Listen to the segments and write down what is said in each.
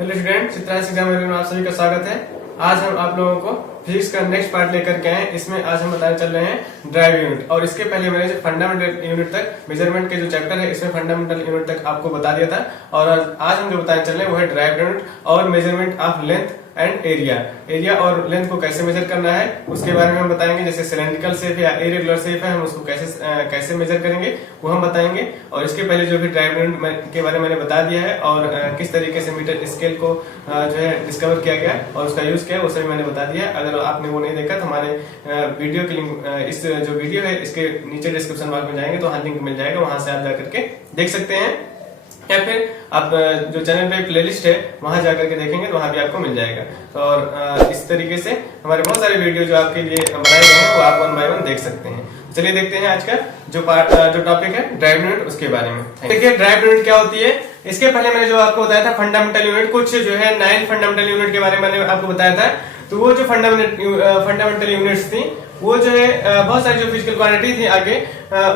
Hello student, Chitransh exam में आप सभी का स्वागत है। आज हम आप लोगों को फिजिक्स का नेक्स्ट पार्ट लेकर के आए। इसमें आज हम बताने चल रहे हैं ड्राइव यूनिट, और इसके पहले मैंने जो फंडामेंटल यूनिट तक मेजरमेंट के जो चैप्टर है इसमें फंडामेंटल यूनिट तक आपको बता दिया था, और आज हम जो बताने चल रहे हैं वो है ड्राइव यूनिट और measurement of length and area और लेंथ को कैसे मेजर करना है उसके बारे में हम बताएंगे। जैसे सिलेंड्रिकल शेप या इरेगुलर शेप है, हम उसको कैसे मेजर करेंगे वो हम बताएंगे। और इसके पहले जो भी ड्राइव यूनिट के बारे में मैंने बता दिया है और किस तरीके से मीटर स्केल को जो है डिस्कवर किया गया और उसका यूज किया है वो सभी मैंने बता दिया है। अगर आपने वो नहीं देखा तो हमारे वीडियो के लिंक, इस जो वीडियो है इसके नीचे डिस्क्रिप्शन बॉक्स में जाएंगे तो वहां लिंक मिल जाएगा, वहां से आप जाकर के देख सकते हैं, या फिर आप जो चैनल पे प्लेलिस्ट है वहां जाकर के देखेंगे तो वहां भी आपको मिल जाएगा। तो और इस तरीके से हमारे बहुत सारे वीडियो जो आपके लिए बनाए गए हैं वो आप 1 बाय 1 देख सकते हैं। चलिए देखते हैं आज का जो टॉपिक है ड्राइव यूनिट उसके बारे में। देखिए ड्राइव यूनिट क्या होती है। इसके पहले मैंने जो आपको बताया था फंडामेंटल यूनिट, कुछ जो है 9 फंडामेंटल यूनिट के बारे में मैंने आपको बताया था। तो वो जो फंडामेंटल यूनिट्स थी वो जो है बहुत सारी जो फिजिकल क्वांटिटी थी आगे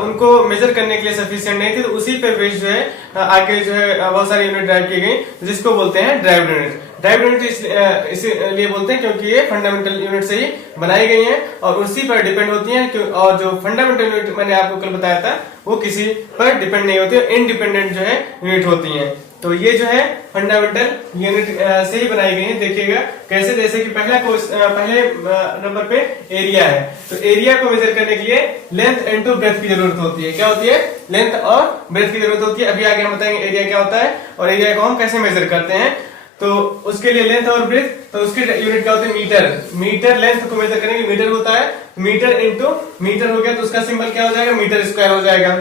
उनको मेजर करने के लिए सफिशिएंट नहीं थी, तो उसी पे बेस्ड जो है आगे जो है बहुत सारी यूनिट ड्राइव की गई जिसको बोलते हैं ड्राइव यूनिट। ड्राइव यूनिट इसलिए बोलते हैं क्योंकि ये फंडामेंटल यूनिट से ही बनाई गई हैं और उसी पर डिपेंड होती हैं। और जो फंडामेंटल यूनिट मैंने आपको कल बताया था वो किसी पर डिपेंड नहीं होती, इंडिपेंडेंट जो है यूनिट होती हैं। तो ये जो है फंडामेंटल यूनिट से ही बनाई गई है। देखिएगा कैसे, जैसे कि पहले नंबर पे एरिया है, तो एरिया को मेजर करने के लिए लेंथ एंड टू ब्रेथ की जरूरत होती है। क्या होती है? लेंथ और ब्रेथ की जरूरत होती है। अभी आगे हम बताएंगे एरिया क्या होता है और एरिया को हम कैसे मेजर करते हैं। तो उसके लिए लेंथ और ब्रेथ, तो उसकी यूनिट क्या होती है? मीटर। मीटर लेंथ को मेजर करने के लिए मीटर होता है, मीटर इंटू मीटर हो गया तो उसका सिंबल क्या हो जाएगा? मीटर स्क्वायर हो जाएगा।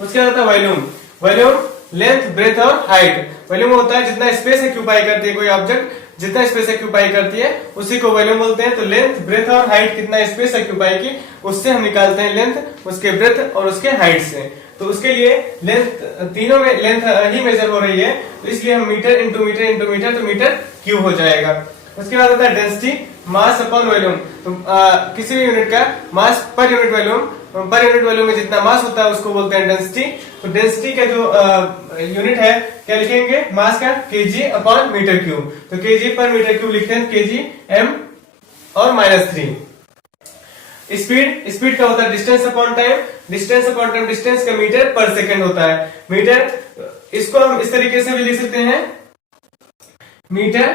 उसके बाद होता है वॉल्यूम। वॉल्यूम लेंथ, ब्रेथ और हाइट। वॉल्यूम होता है जितना स्पेस ऑक्यूपाई करती है कोई ऑब्जेक्ट, जितना स्पेस ऑक्यूपाई करती है उसी को वॉल्यूम बोलते हैं। तो लेंथ, ब्रेथ और हाइट कितना स्पेस ऑक्यूपाई की उससे हम निकालते हैं लेंथ, उसके ब्रेथ और उसके हाइट से। तो उसके लिए लेंथ, तीनों में लेंथ ही मेजर हो रही है तो इसलिए हम metre into metre into metre, तो मीटर क्यूब हो जाएगा। उसके बाद होता है डेंसिटी, मास अपॉन वॉल्यूम। तो किसी भी यूनिट का मास पर यूनिट वॉल्यूम में जितना मास होता है उसको बोलते हैं डेंसिटी। तो डेंसिटी का जो यूनिट है क्या लिखेंगे? मास का केजी अपॉन मीटर क्यूब। तो केजी पर मीटर क्यूब लिखते हैं केजी एम और -3। स्पीड का होता है डिस्टेंस अपॉन टाइम। डिस्टेंस का मीटर पर सेकंड होता है। मीटर, इसको हम इस तरीके से भी लिख सकते हैं, मीटर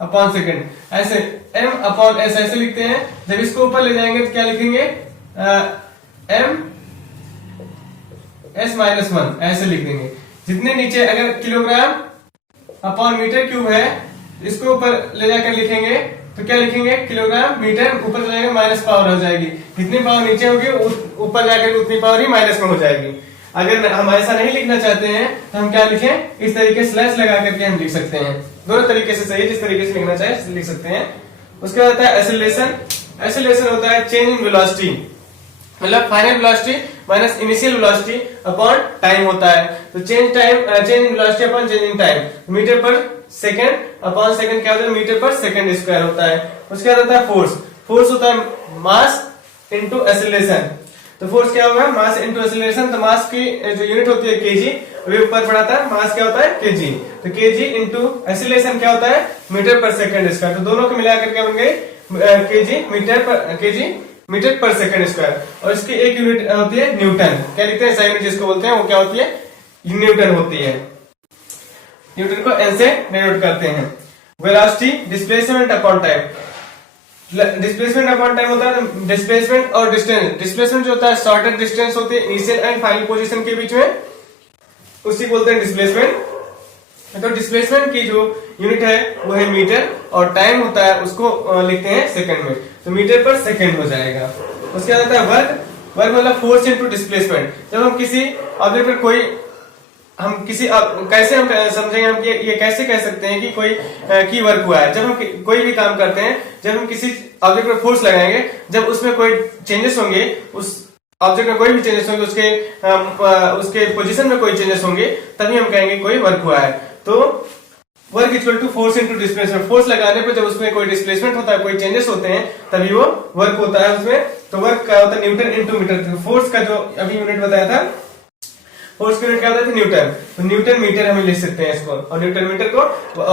अपॉन सेकंड, ऐसे m अपॉन s ऐसे लिखते हैं। जब इसको ऊपर ले जाएंगे तो क्या लिखेंगे? m s-1 ऐसे लिख देंगे। जितने नीचे अगर किलोग्राम अपॉन मीटर क्यूब है, इसको ऊपर ले जाकर लिखेंगे तो क्या लिखेंगे? किलोग्राम मीटर, ऊपर ले जाएंगे माइनस पावर हो जाएगी। जितनी पावर नीचे होगी ऊपर जाकर उतनी पावर ही माइनस में हो जाएगी। अगर हम ऐसा नहीं लिखना चाहते हैं तो हम क्या लिखें? इस तरीके स्लैश लगा करके हम लिख सकते हैं। दोनों तरीके से सही है, जिस तरीके से लिखना चाहे लिख सकते हैं। उसके बाद होता है एक्सेलरेशन। एक्सेलरेशन होता है चेंज इन वेलोसिटी, मतलब final velocity minus initial velocity upon time होता है। तो change in velocity upon change in time, metre पर सेकंड अपॉन सेकंड क्या होता है? मीटर पर सेकंड स्क्वायर होता है। उसके बाद होता है फोर्स। फोर्स होता है मास इंटू एक्सेलरेशन। तो फोर्स क्या होगा? Mass into acceleration. तो मास की जो यूनिट होती है केजी, अभी ऊपर पढ़ा था, मास क्या होता है? केजी। तो केजी इंटू एक्सेलरेशन क्या होता है? मीटर पर सेकंड स्क्वायर। तो दोनों को मिलाकर के बन गई केजी मीटर पर सेकंड स्क्वायर। और इसकी एक यूनिट होती है न्यूटन। क्या लिखते हैं? ऐसा यूनिट जिसको बोलते हैं वो क्या होती है? न्यूटन होती है। न्यूटन को एन से डिनोट करते हैं। Velocity, displacement upon time. Displacement upon time होता है डिस्प्लेसमेंट और डिस्टेंस। डिस्प्लेसमेंट जो होता है शॉर्टेस्ट डिस्टेंस होती है इनिशियल एंड फाइनल पोजीशन के बीच में, उसी बोलते हैं डिस्प्लेसमेंट। तो डिस्प्लेसमेंट की जो यूनिट है वो है मीटर और टाइम होता है उसको लिखते हैं सेकंड में। तो मीटर पर सेकंड हो जाएगा। उसके बाद आता है वर्क। वर्क मतलब फोर्स इनटू डिस्प्लेसमेंट। जब हम किसी ऑब्जेक्ट पर कैसे हम समझेंगे हम कि ये कैसे कह सकते हैं कि कोई की वर्क हुआ है? जब हम कोई भी काम करते हैं, जब हम किसी ऑब्जेक्ट पर फोर्स लगाएंगे, जब उसमें कोई चेंजेस होंगे, उस ऑब्जेक्ट में कोई भी चेंजेस होंगे, उसके पोजीशन में कोई चेंजेस होंगे, तभी हम कहेंगे कोई वर्क हुआ है। तो work equal to force into displacement. Force लगाने पर जब उसमें कोई डिस्प्लेसमेंट होता है, कोई चेंजेस होते हैं, तभी वो वर्क होता है उसमें। तो वर्क क्या होता है? Newton into metre. फोर्स का जो अभी यूनिट बताया था फोर्स की यूनिट क्या होता है न्यूटन, तो न्यूटन मीटर हम लिख सकते हैं इसको, और न्यूटन मीटर को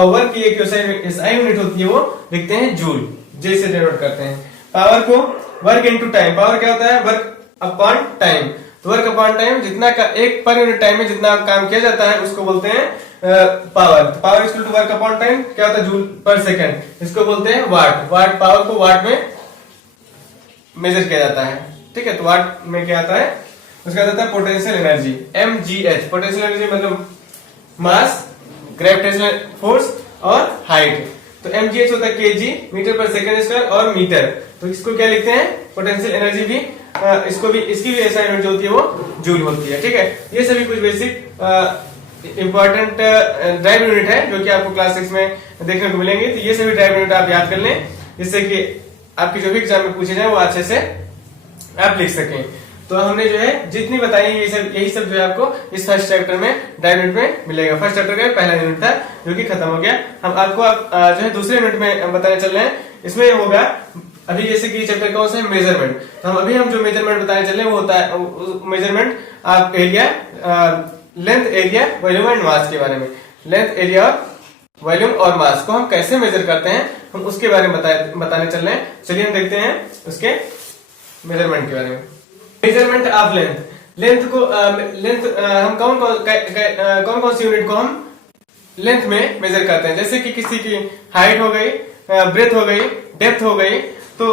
वर्क की एक एसआई यूनिट होती है वो लिखते हैं जूल, जे से डिनोट करते हैं। पावर को वर्क इनटू टाइम, पावर क्या होता है वर्क अपॉन टाइम, तो वर्क अपॉन टाइम जितना का एक पर यूनिट टाइम में जितना काम किया जाता है उसको बोलते हैं power. Power equal to work upon time क्या होता है जूल पर सेकंड, इसको बोलते हैं वाट। वाट पावर को वाट में मेजर किया जाता है, ठीक है। तो वाट में क्या आता है उसका आता है potential energy mgh। Potential energy मतलब मास, ग्रेविटेशनल फोर्स और हाइट, तो mgh होता है केजी मीटर पर सेकंड स्क्वायर और मीटर, तो इसको क्या लिखते हैं पोटेंशियल एनर्जी भी, इसको भी इसकी भी ऐसा यूनिट जो होती है वो जूल होती है, ठीक है। ये सभी कुछ बेसिक इंपॉर्टेंट ड्राइव यूनिट है जो कि आपको क्लास 6 में देखने को मिलेंगे, तो ये सभी ड्राइव यूनिट आप याद कर लें जिससे कि आपकी जो भी एग्जाम में पूछे जाए वो अच्छे से आप लिख सकें। तो हमने जो है जितनी बताई है यही सब जो है आपको इस फर्स्ट चैप्टर में ड्राइव यूनिट में मिलेगा। फर्स्ट चैप्टर का पहला यूनिट था जो कि खत्म हो गया। हम आपको जो है दूसरे यूनिट में बताने चल रहे हैं, इसमें होगा अभी जैसे कि चैप्टर कौन सा है मेजरमेंट, तो हम जो मेजरमेंट बताने चल रहे हैं वो होता है मेजरमेंट आप area, length, area, volume and mass के बारे में। लेंथ, एरिया, वॉल्यूम और मास को हम कैसे मेजर करते हैं हम उसके बारे में बताने चल रहे हैं। चलिए हम देखते हैं उसके मेजरमेंट के बारे में। मेजरमेंट ऑफ लेंथ, लेंथ को हम कौन कौन सी यूनिट को हम लेंथ में मेजर करते हैं, जैसे कि किसी की हाइट हो गई, ब्रेथ हो गई, डेप्थ हो गई, तो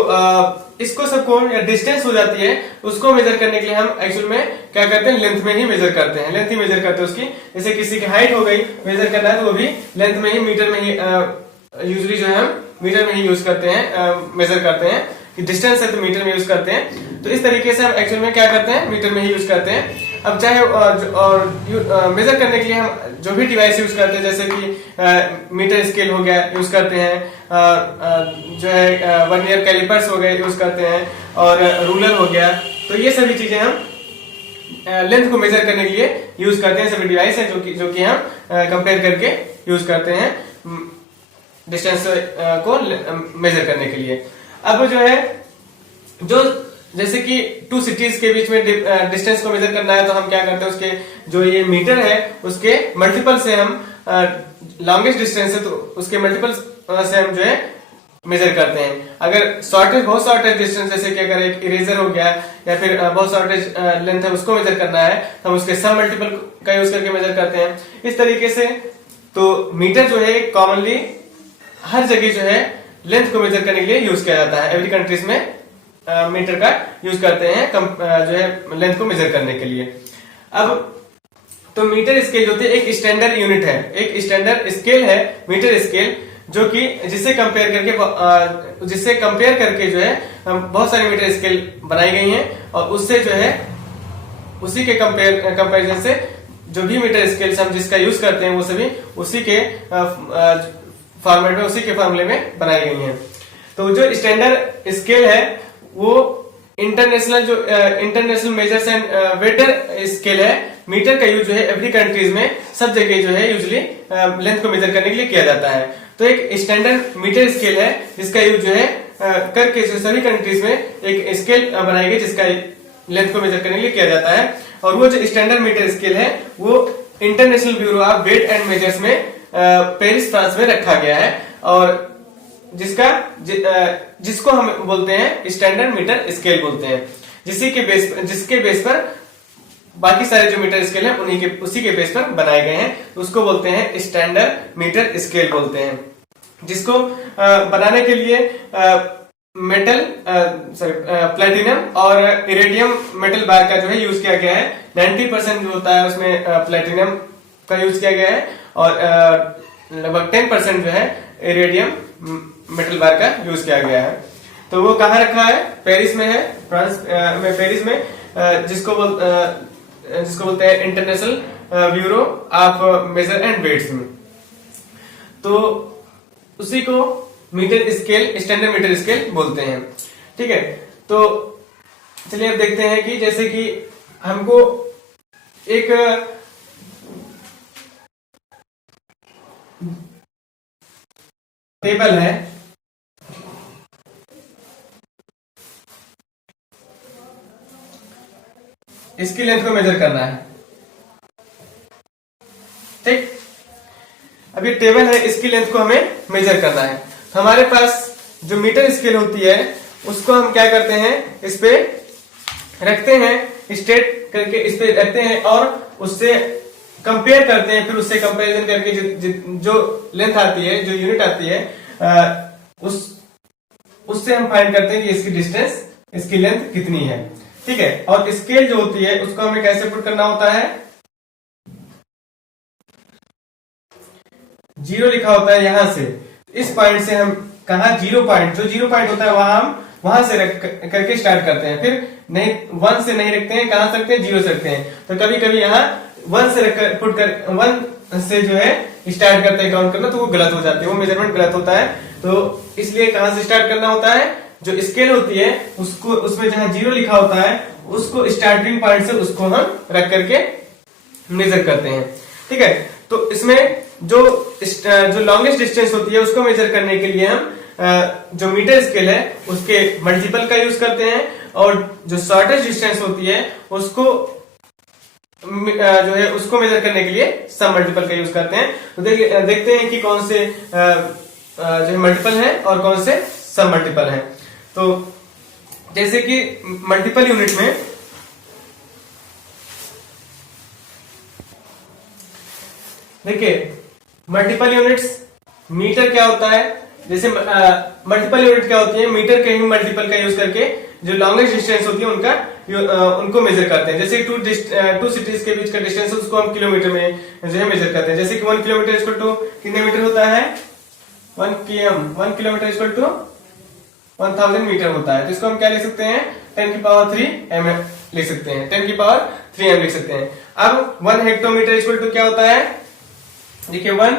इसको सबको या डिस्टेंस हो जाती है उसको मेजर करने के लिए हम एक्चुअल में क्या करते हैं लेंथ में ही मेजर करते हैं, लेंथ ही मेजर करते हैं उसकी। जैसे किसी की हाइट हो गई मेजर करना है तो वो भी लेंथ में ही, मीटर में ही यूजुअली जो है हम मीटर में ही यूज करते हैं, मेजर करते हैं कि डिस्टेंस है तो मीटर में यूज करते हैं। तो इस तरीके से हम एक्चुअल में क्या करते हैं मीटर में ही यूज करते हैं। अब चाहे मेजर करने के लिए हम जो भी डिवाइस यूज करते हैं जैसे कि मीटर स्केल हो गया यूज करते हैं, जो है वर्नियर कैलिपर्स हो गए यूज करते हैं, और रूलर हो गया, तो ये सभी चीजें हम लेंथ को मेजर करने के लिए यूज करते हैं। सभी डिवाइस है जो कि हम कंपेयर करके यूज करते हैं डिस्टेंस को मेजर करने के लिए। अब जो है जैसे कि टू सिटीज के बीच में डिस्टेंस को मेजर करना है तो हम क्या करते हैं उसके जो ये मीटर है उसके मल्टीपल से हम, लॉन्गेस्ट डिस्टेंस है तो उसके मल्टीपल से हम जो है मेजर करते हैं। अगर बहुत शॉर्टेज डिस्टेंस जैसे कि अगर एक इरेजर हो गया या फिर बहुत शॉर्टेज लेंथ है उसको मेजर करना है तो हम उसके सब मल्टीपल का यूज करके मेजर करते हैं। इस तरीके से तो मीटर जो है कॉमनली हर जगह जो है लेंथ को मेजर करने के लिए यूज किया जाता है। एवरी कंट्रीज में मीटर का यूज करते हैं जो है लेंथ को मेजर करने के लिए। अब तो मीटर स्केल जो होती है एक स्टैंडर्ड यूनिट है, एक स्टैंडर्ड स्केल है मीटर स्केल, जो कि जिससे कंपेयर करके जो है बहुत सारी मीटर स्केल बनाई गई हैं, और उससे जो है उसी के कंपेरिजन से जो भी मीटर स्केल हम जिसका यूज करते हैं वो सभी उसी के फॉर्मेट में, उसी के फॉर्मूले में बनाई गई हैं। तो जो स्टैंडर्ड स्केल है वो international measures and waiter scale है। मीटर का यूज जो है एवरी कंट्रीज में सब जगह जो है यूजुअली लेंथ को मेजर करने के लिए किया जाता है। तो एक स्टैंडर्ड मीटर स्केल है जिसका यूज जो है करके जो सभी कंट्रीज में एक स्केल बनाई गई जिसका लेंथ को मेजर करने के लिए किया जाता है। और वो जो स्टैंडर्ड मीटर स्केल है वो International Bureau of Weight and Measures में पेरिस फ्रांस में रखा गया है, और जिसको हम बोलते हैं स्टैंडर्ड मीटर स्केल बोलते हैं, जिसके बेस पर बाकी सारे जो मीटर स्केल है उसी के बेस पर बनाए गए हैं, तो उसको बोलते हैं स्टैंडर्ड मीटर स्केल बोलते हैं। जिसको बनाने के लिए प्लेटिनम और इरेडियम मेटल बार का जो है यूज किया गया है। 90% जो होता है उसमें प्लेटिनम का यूज किया गया है, और लगभग 10% जो है इरेडियम मेटल बार का यूज किया गया है। तो वो कहाँ रखा है? पेरिस में है, फ्रांस में, पेरिस में, जिसको बोलते हैं International Bureau of Measure and Weights में। तो उसी को metre scale, standard metre scale बोलते हैं, ठीक है। तो चलिए अब देखते हैं कि जैसे कि हमको एक टेबल है, इसकी लेंथ को मेजर करना है, अब ये टेबल है, इसकी लेंथ को हमें मेजर करना है। तो हमारे पास जो मीटर स्केल होती है उसको हम क्या करते हैं, इस पे रखते हैं, स्ट्रेट करके इस पे रखते हैं और उससे कंपेयर करते हैं। फिर उससे कंपैरिजन करके जो लेंथ आती है, जो यूनिट आती है, उससे हम फाइंड करते हैं कि इसकी डिस्टेंस, इसकी लेंथ कितनी है। ठीक है, और स्केल जो होती है उसको हमें कैसे पुट करना होता है, 0 लिखा होता है यहां से, इस पॉइंट से हम कहा 0 पॉइंट, जो 0 पॉइंट होता है वहां हम वहां से करके स्टार्ट करते हैं। फिर नहीं 1 से नहीं रखते हैं, कहां से रखते हैं, 0 से रखते हैं। तो कभी कभी यहाँ 1 से पुट कर 1 से जो है स्टार्ट करते हैं काउंट करना, तो वो गलत हो जाती है, वो मेजरमेंट गलत होता है। तो इसलिए कहां से स्टार्ट करना होता है, जो स्केल होती है उसको, उसमें जहां 0 लिखा होता है उसको स्टार्टिंग पॉइंट से उसको हम रख करके मेजर करते हैं। ठीक है, तो इसमें जो लॉन्गेस्ट डिस्टेंस होती है उसको मेजर करने के लिए हम जो मीटर स्केल है उसके मल्टीपल का यूज करते हैं, और जो शॉर्टेस्ट डिस्टेंस होती है उसको जो है उसको मेजर करने के लिए सम मल्टीपल का यूज करते हैं। तो देखते हैं कि कौन से जो मल्टीपल है और कौन से सम मल्टीपल है। तो जैसे कि मल्टीपल यूनिट में देखिए, मल्टीपल यूनिट्स मीटर क्या होता है, जैसे मल्टीपल यूनिट क्या होती है, मीटर के ही मल्टीपल का यूज करके जो लॉन्गेस्ट डिस्टेंस होती है उनको मेजर करते हैं। जैसे टू सिटीज के बीच का डिस्टेंस उसको हम किलोमीटर में जो है मेजर करते हैं। जैसे कि 1 किलोमीटर इक्वल टू कितने मीटर होता है, 1 km, 1 kilometre equal to 1000 metre होता है। तो इसको हम क्या लिख सकते हैं, 10 की पावर 3 m लिख सकते हैं, 10 की पावर 3 m लिख सकते हैं। अब 1 हेक्टोमीटर इक्वल टू क्या होता है, देखिए 1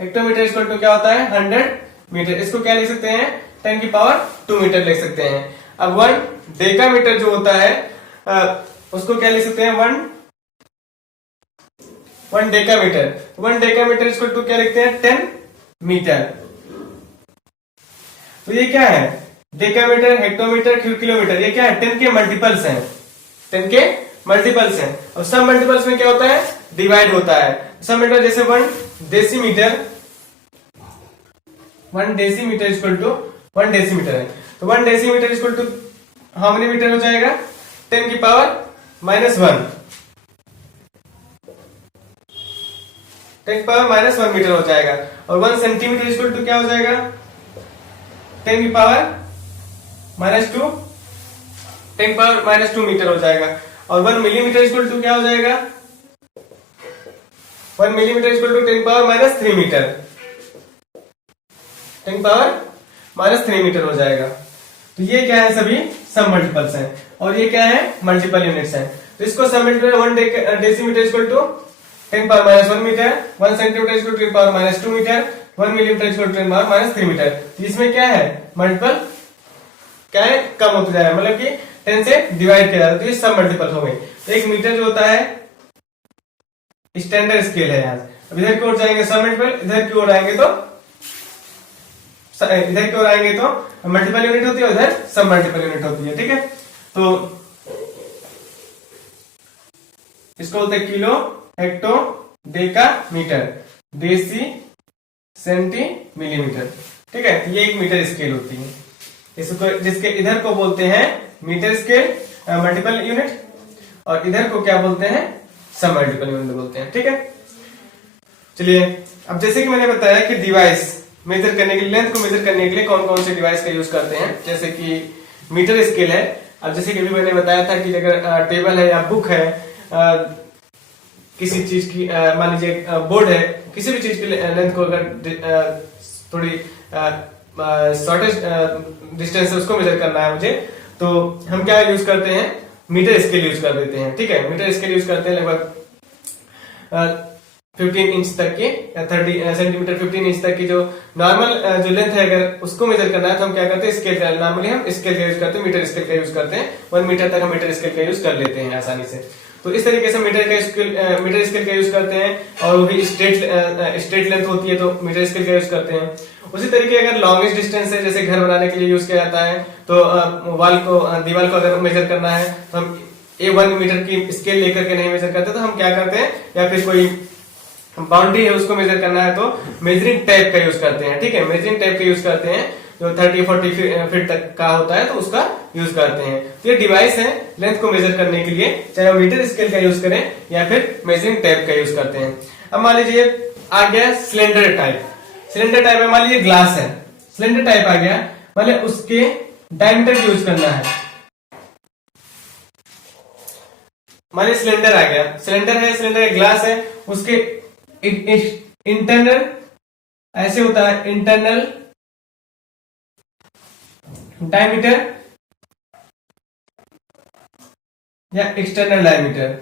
हेक्टोमीटर इक्वल टू क्या होता है, 100 मीटर। इसको क्या लिख सकते हैं, 10 की पावर 2 मीटर लिख सकते हैं। अब 1 डेकामीटर जो होता है उसको क्या लिख सकते हैं, 1 डेकामीटर। 1 डेकामीटर इक्वल टू क्या लिखते हैं, 10 मीटर। तो ये क्या है, डेकामीटर, हेक्टोमीटर, किलोमीटर, ये क्या है, 10 के मल्टीपल्स हैं, 10 के मल्टीपल्स हैं। और सब मल्टीपल्स में क्या होता है, डिवाइड होता है। सब मल्टीपल जैसे 1 decimetre, 1 decimetre equal to 1 decimetre है, तो 1 decimetre equal to how many metre हो जाएगा, 10 की पावर -1, 10 की पावर -1 मीटर हो जाएगा। और 1 सेंटीमीटर इक्वल टू क्या हो जाएगा, 10 की पावर -2, 10 की पावर -2 मीटर हो जाएगा। और 1 मिलीमीटर इक्वल टू क्या हो जाएगा, 1 मिलीमीटर इक्वल टू 10 की पावर -3 मीटर, 10 की पावर -3 मीटर हो जाएगा। तो ये क्या है, सभी सम मल्टीपल्स हैं, और ये क्या है, मल्टीपल यूनिट्स हैं। तो इसको some multiple 1 decimetre equal to 10 की power -1 metre, 1 centimetre equal to 10 की power -2 metre, 1 millimetre equal to 10 की पावर -3 मीटर। तो इसमें क्या है, मल्टीपल क्या है, कम होता जाएगा, मतलब कि 10 से डिवाइड किया जाता है, तो ये सब मल्टीपल हो गए। तो एक मीटर जो होता है स्टैंडर्ड स्केल है। यहाँ अब इधर की ओर जाएंगे सब मल्टीपल, इधर की ओर आएंगे तो मल्टीपल यूनिट होती है, उधर सब मल्टीपल यूनिट होती है। ठीक है, तो इसको बोलते हैं kilo, hecto, deca, metre, deci, centi, millimetre. ठीक है, ये एक मीटर स्केल होती है, इसको जिसके इधर को बोलते हैं मीटर स्केल मल्टीपल यूनिट, और इधर को क्या बोलते हैं, सब मल्टीपल यूनिट बोलते हैं। ठीक है, चलिए अब जैसे कि मैंने बताया कि डिवाइस मेजर करने के लिए, लेंथ को मेजर करने के लिए कौन कौन से डिवाइस का यूज करते हैं, जैसे कि मीटर स्केल है। अब जैसे कि अभी मैंने बताया था कि अगर टेबल है या बुक है, किसी चीज की मान लीजिए बोर्ड है, किसी भी चीज की लेंथ को अगर थोड़ी शॉर्टेस्ट डिस्टेंस है उसको मेजर करना है मुझे, तो हम क्या यूज करते हैं, मीटर स्केल यूज कर देते हैं। ठीक है, मीटर स्केल यूज करते हैं लगभग 15 इंच तक की, 30 सेंटीमीटर 15 इंच तक की जो नॉर्मल जो लेंथ है, अगर उसको मेजर करना है तो हम क्या करते हैं, स्केल का, नॉर्मली हम स्केल का यूज करते हैं, मीटर स्केल का यूज करते हैं। 1 मीटर तक हम मीटर स्केल का यूज कर लेते हैं आसानी से। तो इस तरीके से मीटर स्केल का यूज करते हैं, और वो भी स्ट्रेट लेंथ होती है तो मीटर स्केल का यूज करते हैं। उसी तरीके अगर लॉन्गेस्ट डिस्टेंस है, जैसे घर बनाने के लिए यूज किया जाता है, तो दीवार को अगर मेजर करना है तो हम 1 मीटर की स्केल लेकर के नहीं मेजर करते, तो हम क्या करते हैं, या फिर कोई बाउंड्री है उसको मेजर करना है तो मेजरिंग टेप का यूज करते हैं। ठीक है, मेजरिंग टेप का यूज करते हैं जो 30-40 फीट तक का होता है तो उसका यूज करते हैं। तो ये डिवाइस है लेंथ को मेजर करने के लिए, चाहे वो मीटर स्केल का यूज करें या फिर मेजरिंग टेप का यूज करते हैं। अब मान लीजिए आ गया सिलेंडर टाइप। सिलेंडर टाइप में मान लीजिए ग्लास है, सिलेंडर टाइप आ गया, मतलब उसके डायमीटर यूज करना है। मान लीजिए सिलेंडर आ गया, सिलेंडर है, सिलेंडर ग्लास है, उसके इंटरनल ऐसे होता है, इंटरनल डायमीटर या एक्सटर्नल डायमीटर,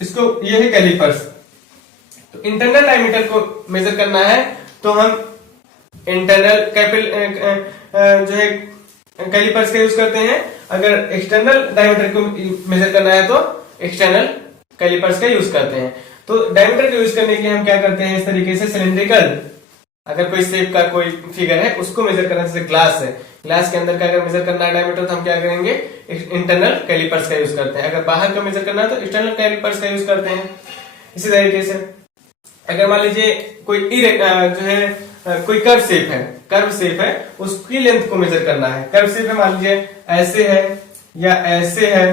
इसको ये है कैलिपर्स। तो इंटरनल डायमीटर को मेजर करना है तो हम इंटरनल जो है कैलिपर्स का यूज करते हैं। अगर एक्सटर्नल डायमीटर को मेजर करना है तो एक्सटर्नल कैलिपर्स का यूज करते हैं। तो डायमीटर का यूज करने के लिए हम क्या करते हैं, इस तरीके से सिलिंड्रिकल अगर कोई शेप का कोई फिगर है उसको मेजर करना, जैसे ग्लास है, ग्लास के अंदर का अगर मेजर करना है डायमीटर तो हम क्या करेंगे, इंटरनल कैलिपर्स का यूज करते हैं। अगर बाहर का मेजर करना है तो एक्सटर्नल कैलिपर्स का यूज करते हैं। इसी तरीके से अगर मान लीजिए कोई जो है कोई कर्व शेप है, कर्व शेप है, उसकी लेंथ को मेजर करना है। कर्व शेप है, मान लीजिए ऐसे है या ऐसे है,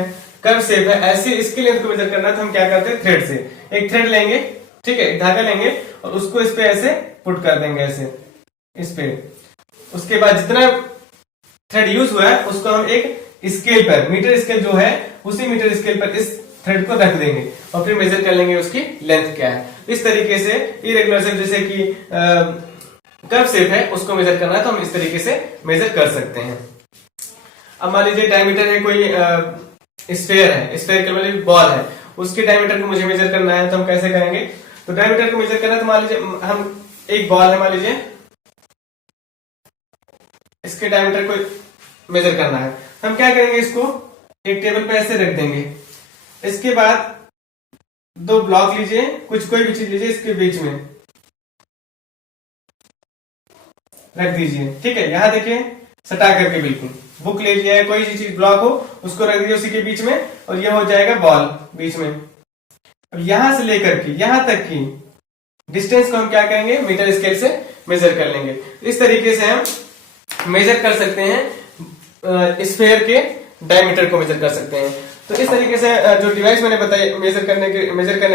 कर्व शेप है ऐसे, इसकी लेंथ को मेजर करना है तो हम क्या करते हैं, थ्रेड से एक थ्रेड लेंगे, ठीक है, धागा लेंगे और उसको इस पे ऐसे पुट कर देंगे, ऐसे इस पे। उसके बाद जितना थ्रेड यूज हुआ है उसको हम एक स्केल पर, मीटर स्केल जो है उसी मीटर स्केल पर इस थ्रेड को रख देंगे और फिर मेजर कर लेंगे उसकी लेंथ क्या है। इस तरीके से इरेगुलर शेप जैसे कि कर्व शेप है उसको मेजर करना है तो हम इस तरीके से मेजर कर सकते हैं। अब मान लीजिए डायमीटर है, कोई स्फेयर है, स्फेयर का मतलब बॉल है, उसके डायमीटर को मुझे मेजर करना है तो हम कैसे करेंगे, तो डायमीटर को मेजर करना है तो मान लीजिए हम एक बॉल है, मान लीजिए इसके डायमीटर को मेजर करना है, हम क्या करेंगे, इसको एक टेबल पे ऐसे रख देंगे। इसके बाद दो ब्लॉक लीजिए, कुछ कोई भी चीज लीजिए, इसके बीच में रख दीजिए, ठीक है। यहां देखिए सटा करके बिल्कुल बुक ले लिया है, कोई सी चीज ब्लॉक हो उसको रख दीजिए उसी के बीच में और ये हो जाएगा बॉल बीच में। अब यहां से लेकर के यहां तक की डिस्टेंस को हम क्या करेंगे, मीटर स्केल से मेजर कर लेंगे। इस तरीके से हम मेजर कर सकते हैं, स्फेयर के डायमीटर को मेजर कर सकते हैं। तो इस तरीके से जो डिवाइस मैंने बताई मेजर करने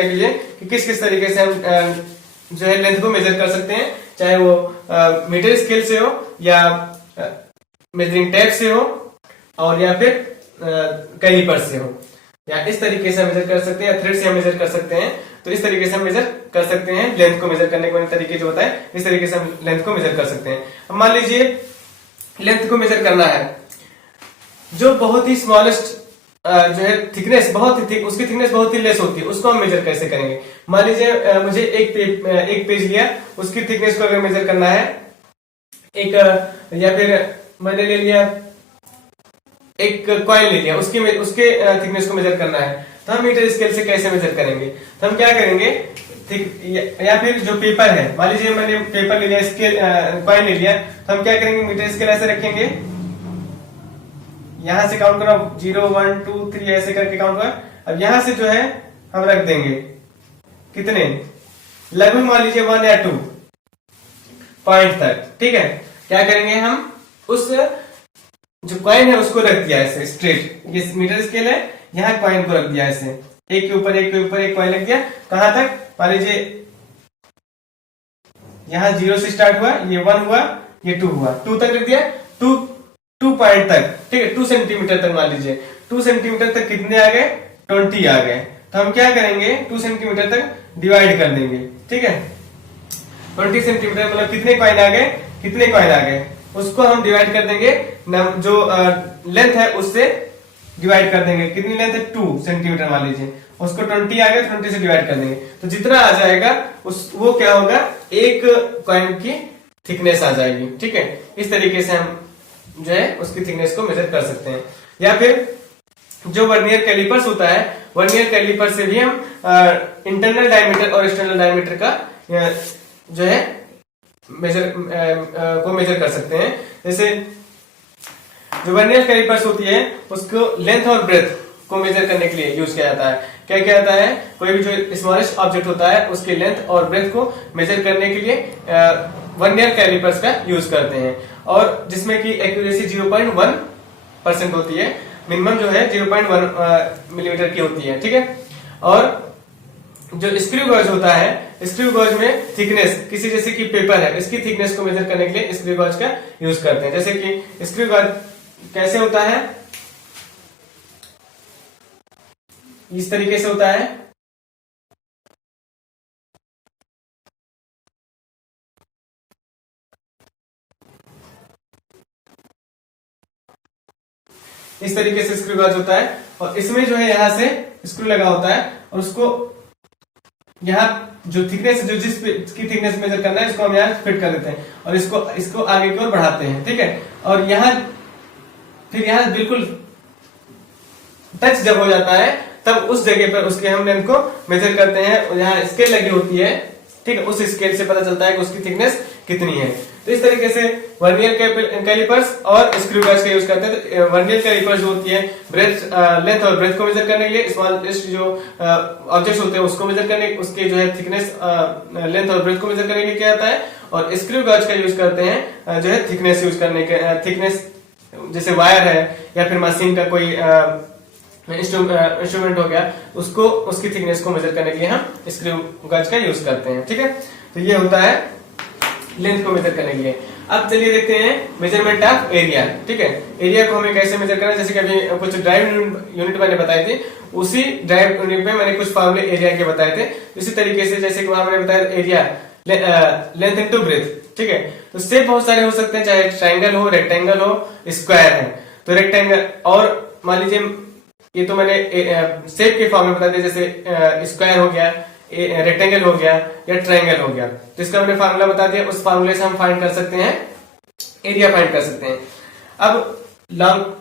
के लिए कि किस किस तरीके से हम जो है लेंथ को मेजर कर सकते हैं, चाहे वो मीटर स्केल से हो या मेजरिंग टेप से हो और या फिर कैलिपर से हो, या इस तरीके से हम मेजर कर सकते हैं या थ्रेड से हम मेजर कर सकते हैं। तो इस तरीके से हम मेजर कर सकते हैं लेंथ को मेजर करने के मैंने तरीके जो बताए, इस तरीके से हम लेंथ को मेजर कर सकते हैं। अब मान लीजिए लेंथ को मेजर करना है, जो बहुत ही स्मॉलेस्ट जो है थिकनेस बहुत ही थिक, उसकी थिकनेस बहुत ही लेस होती है, उसको हम मेजर कैसे करेंगे। मान लीजिए मुझे एक पेज लिया, उसकी थिकनेस को अगर मेजर करना है एक, या फिर मैंने ले लिया एक कॉइन ले लिया, उसके थिकनेस को मेजर करना है तो हम मीटर स्केल से कैसे मेजर करेंगे। तो हम क्या करेंगे, या फिर जो पेपर है, मान लीजिए मैंने पेपर ले लिया, स्केल कॉइन ले लिया, तो हम क्या करेंगे, मीटर स्केल ऐसे रखेंगे, यहां से काउंट करो 0 1 2 3 ऐसे करके काउंट करो। अब यहां से जो है हम रख देंगे कितने, लगभग मान लीजिए 1 या 2 पॉइंट तक, ठीक है। क्या करेंगे, हम उस जो कॉइन है उसको रख दिया ऐसे स्ट्रेट, ये मीटर स्केल है, यहाँ कॉइन को रख दिया ऐसे, एक के ऊपर एक के ऊपर एक कॉइन रख दिया, कहां तक, मान लीजिए यहाँ 0 से स्टार्ट हुआ, ये 1 हुआ, ये 2 हुआ, 2 तक रख दिया, 2 पॉइंट तक, ठीक है, 2 सेंटीमीटर तक मान लीजिए, 2 सेंटीमीटर तक कितने आ गए, 20 आ गए। तो हम क्या करेंगे, 2 सेंटीमीटर तक डिवाइड कर देंगे, ठीक है। 20 सेंटीमीटर मतलब कितने कॉइन आ गए, कितने कॉइन आ गए, उसको हम डिवाइड कर देंगे, जो लेंथ है उससे डिवाइड कर देंगे, कितनी लेंथ है 2 सेंटीमीटर मान लीजिए, उसको 20 आ गया, 20 से डिवाइड कर देंगे, तो जितना आ जाएगा वो क्या होगा, एक कॉइन की थिकनेस आ जाएगी, ठीक है। इस तरीके से हम जो है उसकी थिकनेस को मेजर कर सकते हैं। या फिर जो वर्नियर कैलिपर्स होता है, वर्नियर कैलिपर से भी हम इंटरनल डायमीटर और एक्सटर्नल डायमीटर का जो है मेजर कर सकते हैं। जैसे जो वर्नियर कैलिपर्स होती है उसको लेंथ और ब्रेथ को मेजर करने के लिए यूज किया जाता है। क्या क्या आता है, कोई भी जो स्मॉलेस्ट ऑब्जेक्ट होता है उसकी लेंथ और ब्रेथ को मेजर करने के लिए वर्नियर कैलिपर्स का यूज करते हैं, और जिसमें की एक्यूरेसी 0.1% होती है, मिनिमम जो है 0.1 मिलीमीटर की होती है, ठीक है। और जो स्क्रू गॉज होता है, स्क्रू गॉज में थिकनेस, किसी जैसे कि पेपर है, इसकी थिकनेस को मेजर करने के लिए स्क्रू गॉज का यूज करते हैं। जैसे कि स्क्रू गॉज कैसे होता है, इस तरीके से होता है, इस तरीके से स्क्रू गॉज होता है, और इसमें जो है यहां से स्क्रू लगा होता है, और उसको यहाँ जो थिकनेस, जो जिसकी थिकनेस मेजर करना है, इसको हम यहाँ फिट कर देते हैं और इसको आगे की ओर बढ़ाते हैं, ठीक है। और यहाँ फिर यहाँ बिल्कुल टच जब हो जाता है तब उस जगह पर उसके हम लेंथ को मेजर करते हैं, और यहाँ स्केल लगी होती है, ठीक है, उस स्केल से पता चलता है कि उसकी थिकनेस कितनी है। तो इस तरीके से वर्नियर कैलिपर्स और स्क्रू गॉज का यूज करते हैं। तो वर्नियर कैलिपर्स जो होती है ब्रेथ, लेंथ और ब्रेथ को मेजर करने के लिए, स्मॉलेस्ट जो ऑब्जेक्ट्स होते हैं उसको मेजर करने, उसके जो है थिकनेस, लेंथ और ब्रेथ को मेजर करने के लिए क्या आता है, और स्क्रू गॉज का यूज करते हैं जो है थिकनेस यूज करने के, थिकनेस जैसे वायर है या फिर मशीन का कोई इंस्ट्रूमेंट हो गया, उसको उसकी थिकनेस को मेजर करने के लिए हम स्क्रू गॉज का यूज करते हैं, ठीक है। तो ये होता है लेंथ को मेजर करने के लिए। अब चलिए देखते हैं मेजरमेंट ऑफ एरिया, ठीक है। एरिया को हमें कैसे मेजर करना है, जैसे कि अभी कुछ ड्राइव यूनिट मैंने बताई थी, उसी ड्राइव यूनिट में मैंने कुछ फॉर्मूले एरिया के बताए थे। इसी तरीके से जैसे कि वहां मैंने बताया एरिया लेंथ इनटू ब्रेथ, ठीक है। तो शेप बहुत सारे हो सकते हैं, चाहे ट्राइंगल हो, रेक्टेंगल हो, स्क्वायर है। तो रेक्टेंगल, और मान लीजिए ये तो मैंने शेप के फॉर्म में बता दिया, जैसे स्क्वायर हो गया, रेक्टेंगल हो गया या ट्रायंगल हो गया, तो इसका मैंने फार्मूला बता दिया, उस फार्मूले से हम फाइंड कर सकते हैं एरिया, फाइंड कर सकते हैं। अब लॉन्ग,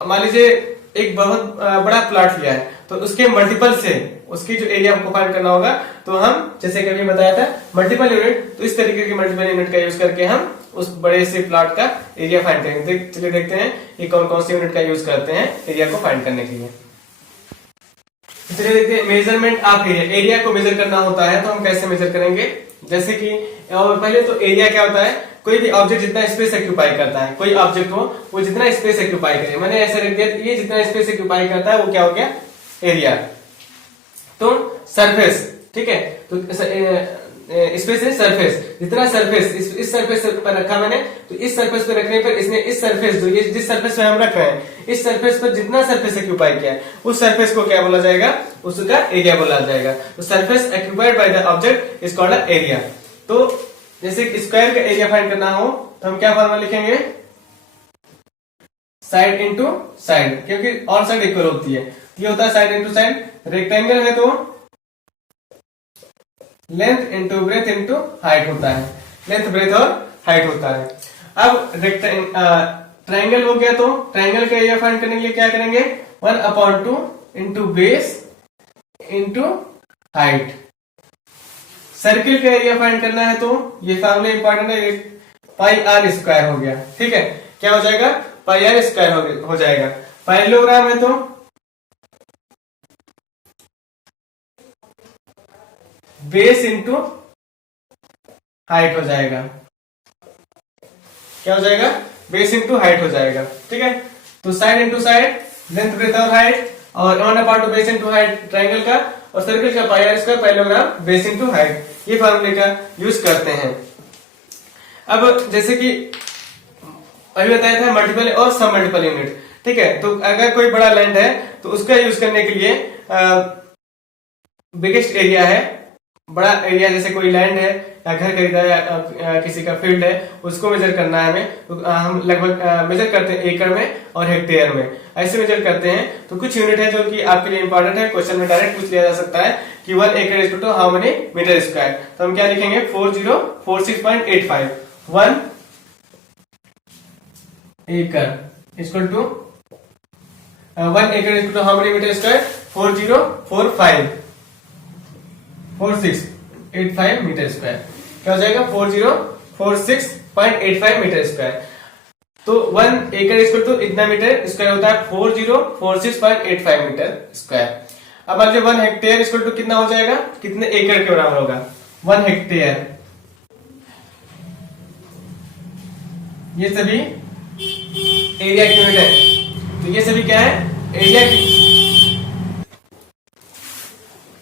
मान लीजिए एक बहुत बड़ा प्लॉट लिया है, तो उसके मल्टीपल से उसकी जो एरिया हमको फाइंड करना होगा, तो हम जैसे कभी बताया था मल्टीपल यूनिट, तो इस तरीके की मल्टीपल यूनिट का यूज करके हम उस बड़े से प्लॉट का एरिया फाइंड करेंगे। चलिए देखते हैं ये कौन कौन सी यूनिट का यूज करते हैं एरिया को फाइंड करने के लिए। चलिए देखते हैं मेजरमेंट ऑफ एरिया। एरिया को मेजर करना होता है तो हम कैसे मेजर करेंगे, जैसे कि और पहले तो एरिया क्या होता है, कोई भी ऑब्जेक्ट जितना स्पेस ऑक्यूपाई करता है, कोई ऑब्जेक्ट हो वो जितना स्पेस ऑक्यूपाई करे, मैंने ऐसा लिख दिया, ये जितना स्पेस ऑक्यूपाई करता है वो क्या हो गया एरिया। तो सरफेस, ठीक है, तो स्पेस है सरफेस, जितना सरफेस इस सरफेस पर रखा मैंने, तो इस सरफेस पर रखने पर इसने इस सरफेस, जो ये जिस सरफेस पे हम रख रहे हैं, इस सरफेस पर जितना सरफेस ऑक्यूपाई किया है उस सरफेस को क्या बोला जाएगा, उसका एरिया बोला जाएगा। तो surface occupied by the object is called area. तो जैसे स्क्वायर का एरिया फाइंड करना हो तो हम क्या फॉर्मूला लिखेंगे, साइड इंटू साइड, क्योंकि ऑल साइड इक्वल होती है, ये होता है साइड इंटू साइड। रेक्टेंगल है तो length into breadth into height होता है, लेंथ ब्रेथ और हाइट होता है। अब ट्रायंगल हो गया तो ट्रायंगल का एरिया फाइंड करने के लिए क्या करेंगे, 1/2 into base into height. Circle का एरिया फाइंड करना है तो ये फॉर्मूला इंपॉर्टेंट है, ये पाई आर स्क्वायर हो गया, ठीक है, क्या हो जाएगा, पाई आर स्क्वायर हो जाएगा। पैरेललोग्राम है तो बेस इंटू हाइट हो जाएगा, क्या हो जाएगा, बेस इंटू हाइट हो जाएगा, ठीक है। तो side into side, length breadth और हाइट, और 1/2 बेस इंटू हाइट ट्रायंगल का, और सर्किल का pi r square, parallelogram base into height, ये फार्मूले का यूज करते हैं। अब जैसे कि अभी बताया था मल्टीपल और सब मल्टीपल यूनिट, ठीक है। तो अगर कोई बड़ा लैंड है तो उसका यूज करने के लिए बिगेस्ट एरिया है, बड़ा एरिया, जैसे कोई लैंड है या घर खरीदा है या किसी का फील्ड है, उसको मेजर करना है हमें, तो हम लगभग मेजर करते हैं एकड़ में और हेक्टेयर में, ऐसे मेजर करते हैं। तो कुछ यूनिट है जो कि आपके लिए इंपॉर्टेंट है, क्वेश्चन में डायरेक्ट पूछ लिया जा सकता है कि 1 एकड़ is to how many metre square. तो हम क्या लिखेंगे, 4046.85, 1 एकड़ इक्वल टू 1 एकड़ is to how many metre square, 4046.85 metre square, क्या हो जाएगा, 4046.85 मीटर स्क्वायर। तो 1 एकड़ इक्वल टू इतना मीटर स्क्वायर होता है 4046.85 मीटर स्क्वायर। अब मान लीजिए 1 हेक्टेयर इक्वल टू कितना हो जाएगा, कितने एकड़ के बराबर होगा। 1 हेक्टेयर, ये सभी एरिया की यूनिट है, तो ये सभी क्या है, एरिया की।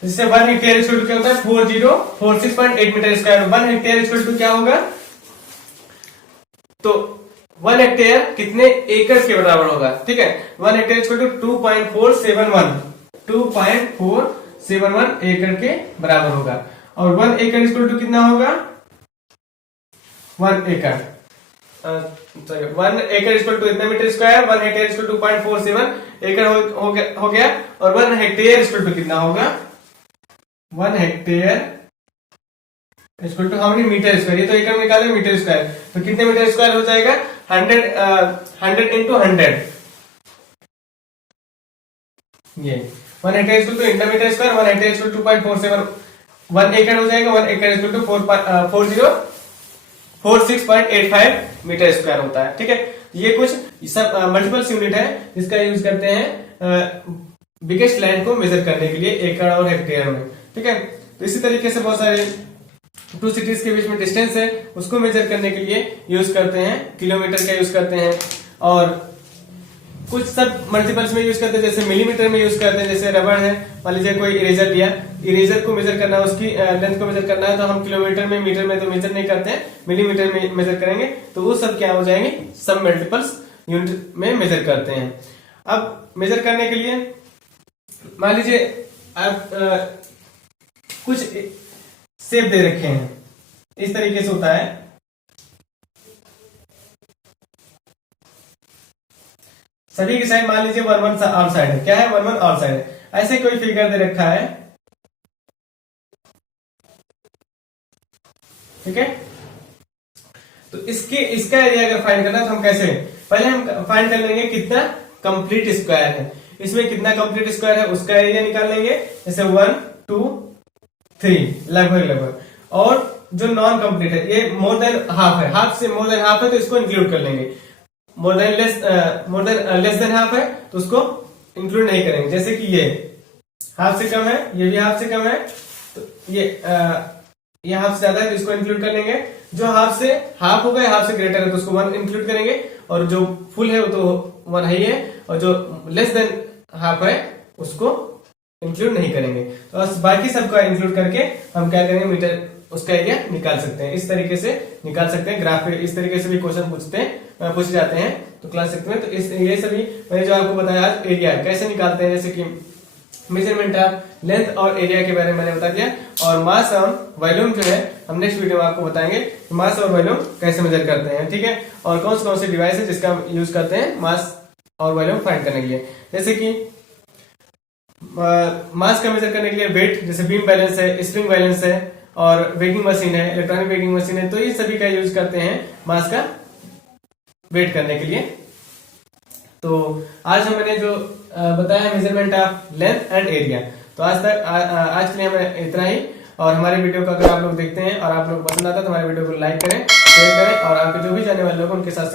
जिससे 1 हेक्टेयर इक्वल टू क्या होता है, 4046.8 metre square. 1 hectare equal to क्या होगा, तो 1 हेक्टेयर कितने एकड़ के बराबर होगा, ठीक है। 1 हेक्टेयर इक्वल टू 2.471 एकड़ के बराबर होगा। और 1 एकड़ इक्वल टू कितना होगा, 1 एकड़ 1 एकड़ इक्वल टू इतना metre square. 1 hectare equal to 2.47 एकड़ हो गया। और 1 हेक्टेयर इक्वल टू कितना होगा, 1 hectare equal to how many metre square, ये तो एकड़ में निकाले मीटर स्क्वायर, तो कितने मीटर स्क्वायर हो जाएगा, 100 इंटू 100, ये 1 hectare equal to into metre square. 1 hectare equal to 2.47 1 एकड़ हो जाएगा। 1 एकड़ इक्वल टू 4046.85 मीटर स्क्वायर होता है, ठीक है। ये कुछ सब मल्टीपल्स यूनिट है जिसका यूज करते हैं बिगेस्ट लैंड को मेजर करने के लिए एकड़ और हेक्टेयर में, ठीक है। तो इसी तरीके से बहुत सारे 2 सिटीज के बीच में डिस्टेंस है उसको मेजर करने के लिए यूज करते हैं, किलोमीटर का यूज करते हैं। और कुछ सब मल्टीपल्स में यूज करते हैं, जैसे मिलीमीटर में यूज करते हैं। जैसे रबड़ है, मान लीजिए कोई इरेजर दिया, इरेजर को मेजर करना है, उसकी लेंथ को मेजर करना है, तो हम किलोमीटर में, मीटर में तो मेजर नहीं करते हैं, मिलीमीटर में मेजर करेंगे। तो वो सब क्या हो जाएंगे, सब मल्टीपल्स यूनिट में मेजर करते हैं। अब मेजर करने के लिए मान लीजिए आप कुछ शेप दे रखे हैं, इस तरीके से होता है। सभी की साइड मान लीजिए 1 ऑल साइड है, क्या है, 1 ऑल साइड है। ऐसे कोई फिगर दे रखा है, ठीक है। तो इसका एरिया अगर फाइंड करना है तो हम कैसे, पहले हम फाइंड कर लेंगे कितना कंप्लीट स्क्वायर है, इसमें कितना कंप्लीट स्क्वायर है उसका एरिया निकाल लेंगे। जैसे 1 2 3 लगभग। और जो नॉन कंप्लीट है, ये मोर देन हाफ है, हाफ से मोर देन हाफ है तो इसको इंक्लूड कर लेंगे। More than less than half है तो उसको इंक्लूड नहीं करेंगे। जैसे कि ये हाफ से कम है, ये भी हाफ से कम है, तो ये हाफ से ज्यादा है तो इसको इंक्लूड कर लेंगे। जो हाफ से हाफ होगा, हाफ से ग्रेटर है तो उसको 1 इंक्लूड करेंगे। और जो फुल है वो तो 1 है ही है, और जो लेस देन हाफ है उसको इंक्लूड नहीं करेंगे। तो बाकी सबका इंक्लूड करके हम क्या करेंगे, मीटर उसका एरिया निकाल सकते हैं। इस तरीके से निकाल सकते हैं, ग्राफ पे इस तरीके से भी क्वेश्चन पूछे जाते हैं तो क्लास सकते हैं। तो ये सभी मैंने जो आपको बताया आज एरिया कैसे निकालते हैं, जैसे कि मेजरमेंट ऑफ लेंथ और एरिया के बारे में मैंने बता दिया। और मास और वॉल्यूम जो है हम नेक्स्ट वीडियो में आपको बताएंगे, मास और वॉल्यूम कैसे मेजर करते हैं, ठीक है। और कौन से डिवाइस है जिसका हम यूज करते हैं मास और वॉल्यूम फाइंड करने के लिए। जैसे कि मास का मेजर करने के लिए वेट, जैसे बीम बैलेंस है, स्प्रिंग बैलेंस है, और वेटिंग मशीन है, इलेक्ट्रॉनिक वेटिंग मशीन है, तो ये सभी का यूज करते हैं मास का वेट करने के लिए। तो आज मैंने जो बताया measurement of length and area, तो आज के लिए हमें इतना ही। और हमारे वीडियो को अगर आप लोग देखते हैं और आप लोग पसंद आता है तो हमारे वीडियो को लाइक करें, शेयर करें, और आपके जो भी जाने वाले लोग उनके साथ